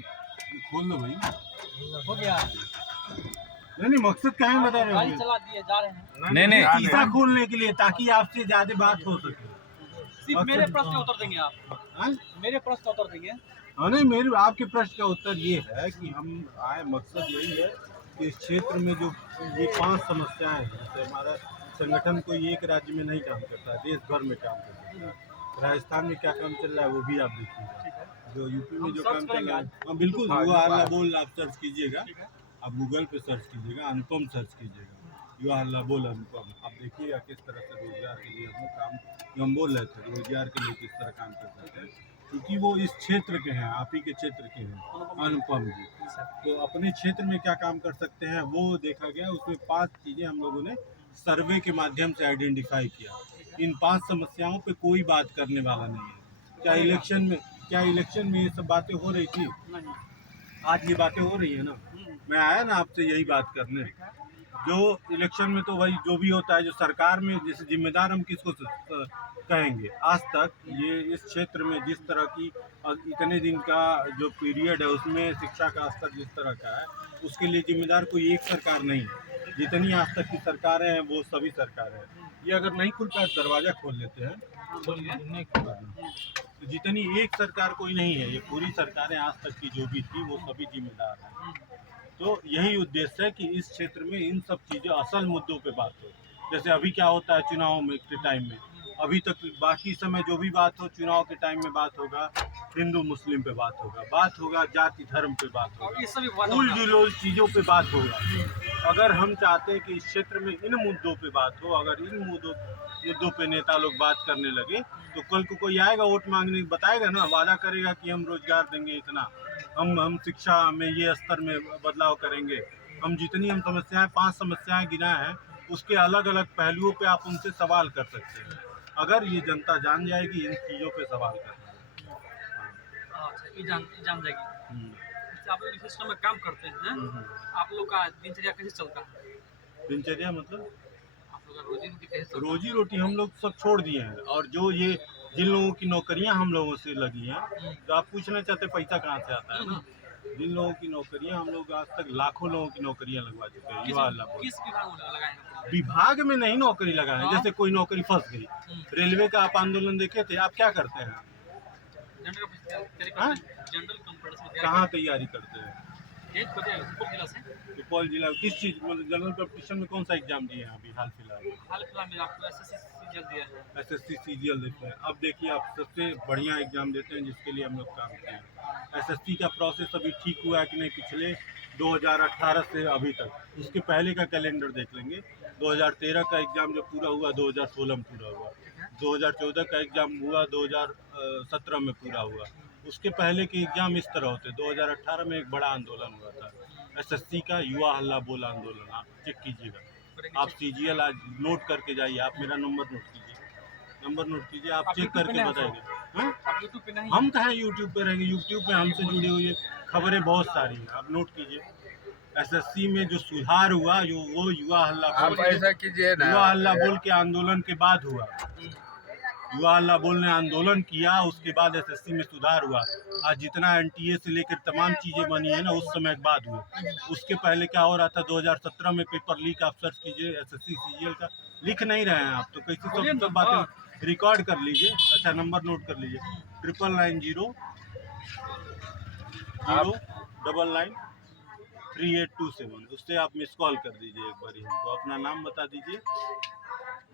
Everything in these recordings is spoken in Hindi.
खोल लो भाई। हो गया। नहीं मकसद क्या है बता रहे गाड़ी हो? चला दिए जा रहे हैं। नहीं शीशा खोलने के लिए, ताकि आपसे ज्यादा बात हो सके। सिर्फ मेरे प्रश्न का उत्तर देंगे आप। हाँ? मेरे प्रश्न का उत्तर देंगे। हाँ नहीं, मेरे आपके प्रश्न का उत्तर ये है कि हम आए, मकसद यही है कि इस क्षेत्र में जो ये 5 समस्याएं हैं, जैसे हमारा संगठन कोई एक राज्य में नहीं काम करता, देश भर में काम करता है। राजस्थान में क्या काम चल रहा है वो भी आप देखिएगा, जो यूपी में जो काम चल रहा है। हाँ बिल्कुल, युवा हल्ला बोल आप सर्च कीजिएगा, आप गूगल पे सर्च कीजिएगा, अनुपम सर्च कीजिएगा, युवा हल्ला बोल अनुपम, आप देखिएगा किस तरह से रोजगार के लिए हम लोग काम, हम बोल रहे थे रोजगार के लिए किस तरह काम कर सकते हैं, क्योंकि वो इस क्षेत्र के हैं, आप ही के क्षेत्र के हैं अनुपम जी। तो अपने क्षेत्र में क्या काम कर सकते हैं वो देखा गया, उसमें 5 चीज़ें हम लोगों ने सर्वे के माध्यम से आइडेंटिफाई किया। इन 5 समस्याओं पे कोई बात करने वाला नहीं है। क्या इलेक्शन में ये सब बातें हो रही थी? नहीं। आज ये बातें हो रही है ना। मैं आया ना आपसे यही बात करने। जो इलेक्शन में तो वही जो भी होता है, जो सरकार में जैसे जिम्मेदार हम किसको कहेंगे। आज तक ये इस क्षेत्र में जिस तरह की इतने दिन का जो पीरियड है उसमें शिक्षा का स्तर जिस तरह का है, उसके लिए जिम्मेदार कोई एक सरकार नहीं है। जितनी आज तक की सरकारें हैं वो सभी सरकारें हैं। ये अगर नहीं खुल पाए दरवाजा खोल लेते हैं, नहीं खुल पाना। तो जितनी एक सरकार कोई नहीं है, ये पूरी सरकारें आज तक की जो भी थी वो सभी जिम्मेदार हैं। तो यही उद्देश्य है कि इस क्षेत्र में इन सब चीज़ें असल मुद्दों पे बात हो। जैसे अभी क्या होता है चुनाव में के टाइम में, अभी तक बाकी समय जो भी बात हो, चुनाव के टाइम में बात होगा हिंदू मुस्लिम पे बात होगा जाति धर्म पे बात होगा, ये सभी बात उल जुलूल चीज़ों पे बात होगा। अगर हम चाहते हैं कि इस क्षेत्र में इन मुद्दों पे बात हो, अगर इन मुद्दों पे नेता लोग बात करने लगे, तो कल को कोई आएगा वोट मांगने, बताएगा ना, वादा करेगा कि हम रोजगार देंगे इतना, हम शिक्षा में ये स्तर में बदलाव करेंगे, हम जितनी हम समस्याएं 5 समस्याएं गिना है उसके अलग अलग पहलुओं पे आप उनसे सवाल कर सकते हैं। अगर ये जनता जान जाएगी इन चीज़ों पे सवाल करना। अच्छा, ये जान जाएगी। आप लोग इस सिस्टम में काम करते हैं, आप लोग का दिनचर्या कैसे चलता है? दिनचर्या मतलब आप लोग का रोजी रोटी कैसे चलता है? रोजी रोटी हम लोग सब छोड़ दिए हैं, और जो ये जिन लोगों की नौकरियां हम लोगों से लगी हैं, तो आप पूछना चाहते पैसा कहाँ से आता है ना। जिन लोगों की नौकरियां, हम लोग आज तक लाखों लोगों की नौकरियां लगवा चुके हैं। किस विभाग में लगाए? विभाग में नहीं नौकरी लगा है, जैसे कोई नौकरी फंस गई, रेलवे का आप आंदोलन देखे थे, आप क्या करते हैं? कहाँ तैयारी करते हैं? सुपौल जिला किस चीज मतलब जनरल कॉम्पिटिशन में कौन सा एग्जाम दिए हैं अभी हाल फिलहाल में? आपको एसएससी सीजीएल दिया है। एसएससी सीजीएल देते हैं। अब देखिए आप सबसे बढ़िया एग्जाम देते हैं जिसके लिए हम लोग काम किए हैं। एसएससी का प्रोसेस अभी ठीक हुआ है कि नहीं पिछले 2018 से अभी तक, उसके पहले का कैलेंडर देख लेंगे। 2013 का एग्जाम जो पूरा हुआ 2016 में पूरा हुआ, 2014 का एग्जाम हुआ 2017 में पूरा हुआ। उसके पहले के एग्जाम इस तरह होते। 2018 में एक बड़ा आंदोलन हुआ था एसएससी का, युवा हल्ला बोल आंदोलन, आप चेक कीजिएगा। आप सीजीएल आज नोट करके जाइए, आप मेरा नंबर नोट कीजिए, आप चेक करके बताइए। हम कहाँ यूट्यूब पे रहेंगे, यूट्यूब पे हमसे जुड़ी हुई खबरें बहुत सारी हैं, आप नोट कीजिए। एसएससी में जो सुधार हुआ वो युवा हल्ला बोल के आंदोलन के बाद हुआ। युवा हल्ला बोल ने आंदोलन किया, उसके बाद एसएससी में सुधार हुआ। आज जितना एनटीए से लेकर तमाम चीज़ें बनी है ना, उस समय के बाद हुए। उसके पहले क्या हो रहा था 2017 में पेपर लीक, आप सर्च कीजिए एसएससी सीजीएल का, लिख नहीं रहे हैं आप तो कैसे सब बातें रिकॉर्ड कर लीजिए। अच्छा नंबर नोट कर लीजिए, 999 099 3827, उससे आप मिस कॉल कर दीजिए एक बार हमको, अपना नाम बता दीजिए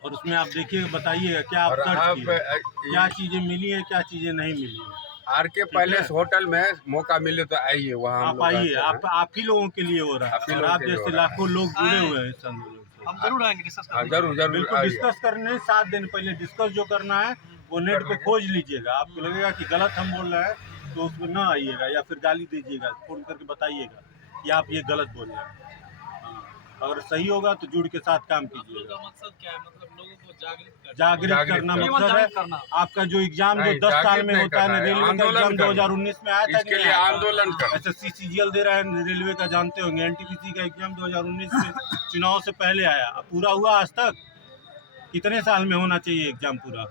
और उसमें आप देखिए बताइएगा क्या आप सर्च किए, क्या चीज़ें मिली है क्या चीज़ें नहीं मिली है। आरके पैलेस होटल में मौका मिले तो आइए, वहाँ आप आइए, आप ही लोगों के लिए हो रहा है, और आप जैसे लाखों लोग जुड़े हुए हैं इस आंदोलन से। हम जरूर आएंगे डिस्कस करने। जरूर बिल्कुल डिस्कस करने, 7 दिन पहले डिस्कस जो करना है वो नेट पे खोज लीजिएगा। आपको लगेगा कि गलत हम बोल रहे हैं तो उसमें ना आइएगा, या फिर गाली दीजिएगा, फोन करके बताइएगा कि आप ये गलत बोल रहे हैं। अगर सही होगा तो जुड़ के साथ काम कीजिएगा। मकसद क्या है? मतलब लोगों को जागृत करना मतलब है आपका जो एग्जाम जो 10 साल में होता है ना, रेलवे का एग्जाम 2019 में आया था कि नहीं, आंदोलन कर एसएससी सीजीएल दे रहे हैं रेलवे का, जानते होंगे। एनटीपीसी का एग्जाम 2019 में चुनाव से पहले आया, पूरा हुआ आज तक? कितने साल में होना चाहिए एग्जाम पूरा?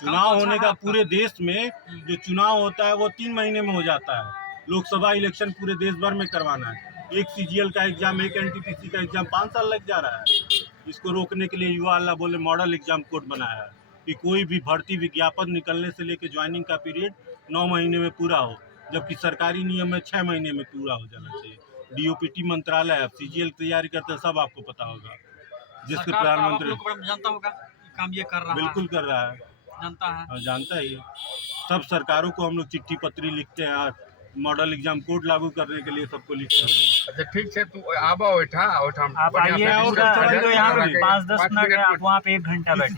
चुनाव होने का पूरे देश में जो चुनाव होता है वो 3 महीने में हो जाता है, लोकसभा इलेक्शन पूरे देश भर में करवाना है। एक सीजीएल का एग्जाम, एक एनटीपीसी का एग्जाम 5 साल लग जा रहा है। इसको रोकने के लिए युवा अल्लाह बोले मॉडल एग्जाम कोड बनाया है कि कोई भी भर्ती विज्ञापन निकलने से लेकर ज्वाइनिंग का पीरियड 9 महीने में पूरा हो, जबकि सरकारी नियम में 6 महीने में पूरा हो जाना चाहिए। डीओपीटी मंत्रालय है, सीजीएल तैयारी करते हैं, सब आपको पता होगा। जिसके सरकार तो आप प्रधानमंत्री लोग को बड़ा जानता होगा कि काम ये कर रहा बिल्कुल कर रहा है, है, जानता है। और जानता ही है। सब सरकारों को हम लोग चिट्ठी पत्री लिखते हैं, मॉडल एग्जाम कोड लागू करने के लिए सबको लिखते हैं। अच्छा ठीक है, तू आबा बैठा आप आइए, और तो यहाँ पे बढ़िया 5-10 मिनट है, आप मिनट वहाँ पे 1 घंटा बैठे।